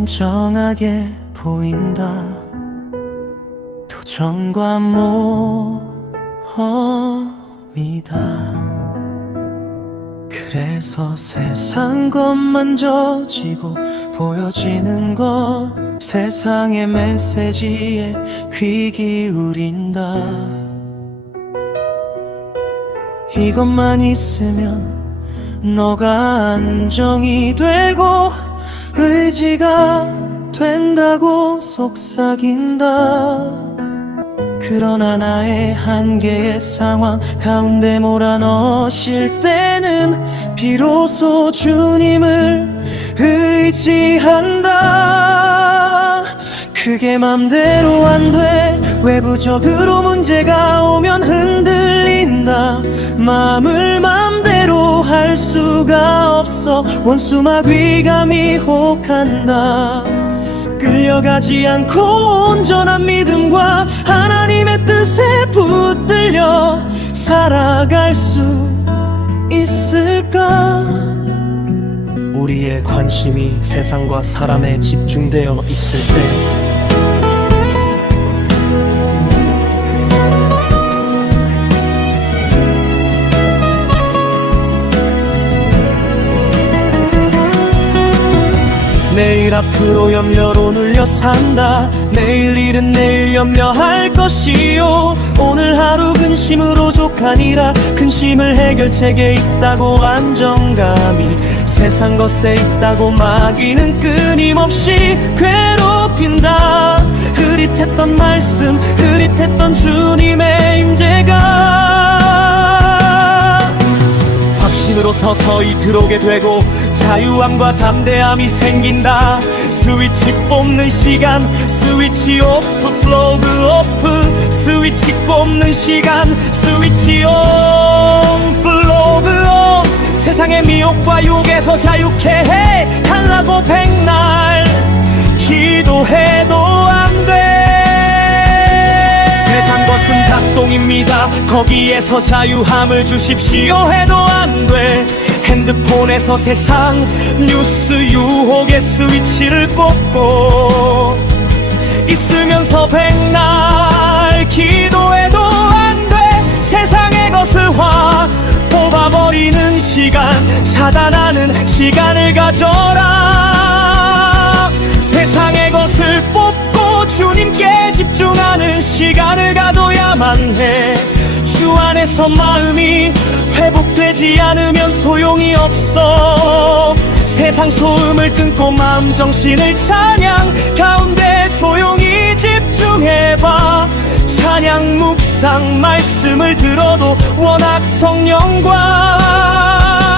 불안정하게 보인다. 도전과 모험이다. 그래서 세상 것만 져지고 보여지는 것, 세상의 메시지에 귀 기울인다. 이것만 있으면 너가 안정이 되고 의지가 된다고 속삭인다. 그러나 나의 한계의 상황 가운데 몰아넣으실 때는 비로소 주님을 의지한다. 그게 맘대로 안 돼. 외부적으로 문제가 오면 흔들린다. 마음을 맘대로 할 수가 없어. 원수 마귀가 미혹한다. 끌려가지 않고 온전한 믿음과 하나님의 뜻에 붙들려 살아갈 수 있을까? 우리의 관심이 세상과 사람에 집중되어 있을 때 내일 앞으로 염려로 눌려 산다. 내일 일은 내일 염려할 것이요. 오늘 하루 근심으로 족하니라. 근심을 해결책에 있다고 안정감이 세상 것에 있다고 마귀는 끊임없이 괴롭힌다. 흐릿했던 말씀, 흐릿했던 주님의 임재가 확신으로 서서히 들어오게 되고 자유함과 담대함이 생긴다. 스위치 뽑는 시간, 스위치 오프, 플러그 오프. 스위치 뽑는 시간, 스위치 온, 플러그 온. 세상의 미혹과 유혹에서 자유케 해 달라고 백날 기도해도 안 돼. 세상 것은 작동입니다. 거기에서 자유함을 주십시오 해도 안 돼. 핸드폰에서 세상 뉴스 유혹의 스위치를 꽂고 있으면서 백날 기도해도 안 돼. 세상의 것을 확 뽑아버리는 시간, 차단하는 시간을 가져라. 세상의 것을 뽑고 주님께 집중하는 시간을 가둬야만 해. 주 안에서 마음이 회복되지 않으면 소용이 없어. 세상 소음을 끊고 마음 정신을 찬양 가운데 조용히 집중해봐. 찬양 묵상 말씀을 들어도 워낙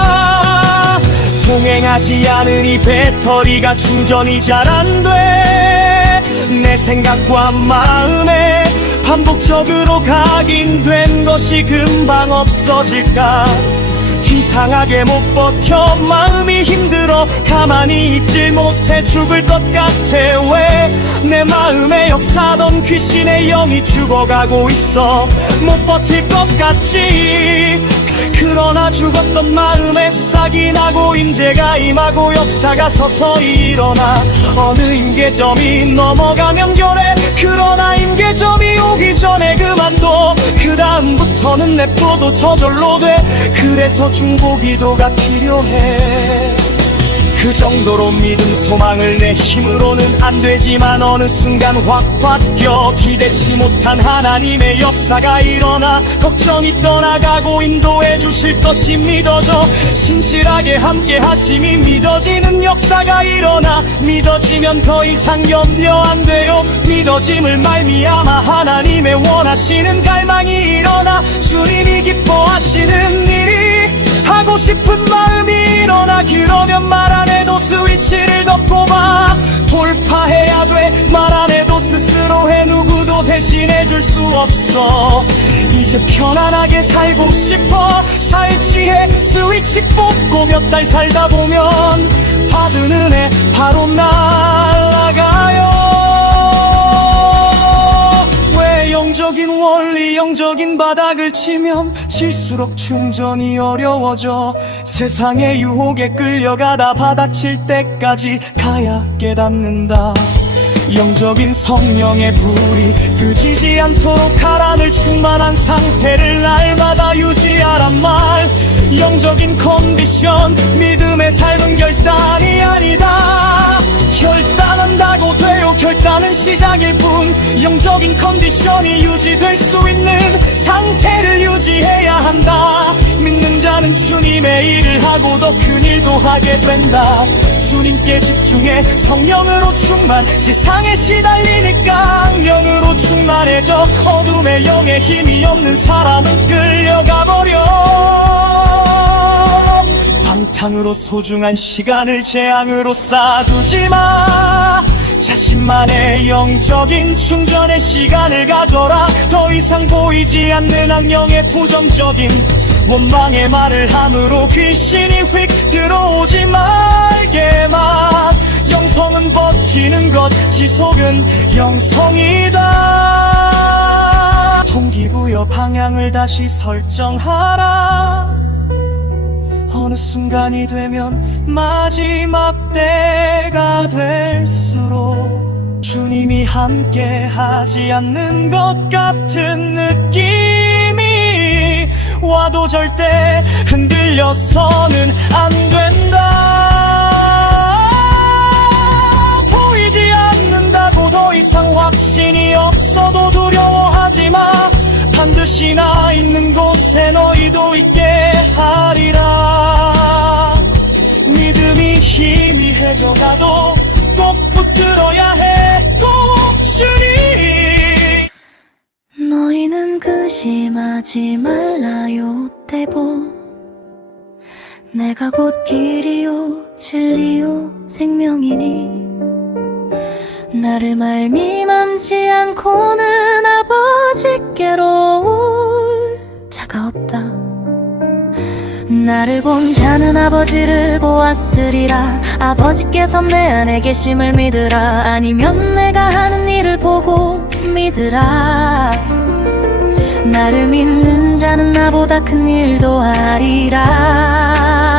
성령과 동행하지 않으니 배터리가 충전이 잘 안 돼. 내 생각과 마음에 반복적으로 각인된 것이 금방 없어질까? 이상하게 못 버텨. 마음이 힘들어 가만히 있질 못해. 죽을 것 같아. 왜 내 마음에 역사던 귀신의 영이 죽어가고 있어. 못 버틸 것 같지. 그러나 죽었던 마음에 싹이 나고 임재가 임하고 역사가 서서히 일어나. 어느 임계점이 넘어가면 결해. 그러나 임계점이 오기 전에 그만둬. 그 다음부터는 냅둬도 저절로 돼. 그래서 중보기도가 필요해. 그 정도로 믿음 소망을 내 힘으로는 안 되지만 어느 순간 확 바뀌어. 기대치 못한 하나님의 역사가 일어나. 걱정이 떠나가고 인도해 주실 것이 믿어져. 신실하게 함께 하심이 믿어지는 역사가 일어나. 믿어지면 더 이상 염려 안 돼요. 믿어짐을 말미암아 하나님의 원하시는 갈망이 일어나. 주님이 기뻐하시는 일이 하고 싶은 마음이 일어나. 그러면 말 안 해도 스위치를 더 꼽아. 돌파해야 돼. 말 안 해도 스스로 해. 누구도 대신해 줄 수 없어. 이제 편안하게 살고 싶어. 살지해 스위치 뽑고 몇 달 살다 보면 받은 은혜 바로 날아가요. 왜 영적인 원리 우리 영적인 바닥을 치면 칠수록 충전이 어려워져 세상의 유혹에 끌려가다 바닥칠 때까지 가야 깨닫는다. 영적인 성령의 불이 끄지지 않도록 가란을 충만한 상태를 날마다 유지하란 말. 영적인 컨디션, 믿음의 삶은 결단이 아니다. 결단한다고 돼요. 결단은 시작일 뿐. 영적인 컨디션이 유지될 수 있는 상태를 유지해야 한다. 믿는 자는 주님의 일을 하고 더 큰 일도 하게 된다. 주님께 집중해 성령으로 충만. 세상에 시달리니까 악령으로 충만해져 어둠의 영에 힘이 없는 사람은 끌려가 버려. 방탕으로 소중한 시간을 재앙으로 쌓아두지마. 자신만의 영적인 충전의 시간을 가져라. 더 이상 보이지 않는 악령의 부정적인 원망의 말을 함으로 귀신이 휙 들어오지 말게만. 영성은 버티는 것, 지속은 영성이다. 동기부여 방향을 다시 설정하라. 어느 순간이 되면 마지막 때가 될수록 주님이 함께 하지 않는 것 같은 느낌이 와도 절대 흔들려서는 안 된다. 보이지 않는다고 더 이상 확신이 없어도 두려워하지 마. 반드시 나 있는 곳에 너희도 있게 하리라. 믿음이 희미해져가도 꼭 붙들어야 해. 꾸준히. 너희는 근심하지 말라요 대보. 내가 곧 길이요 진리요 생명이니 나를 말미암지 않고는 아버지께로 올 자가 없다. 나를 본 자는 아버지를 보았으리라. 아버지께서 내 안에 계심을 믿으라. 아니면 내가 하는 일을 보고 믿으라. 나를 믿는 자는 나보다 큰 일도 하리라.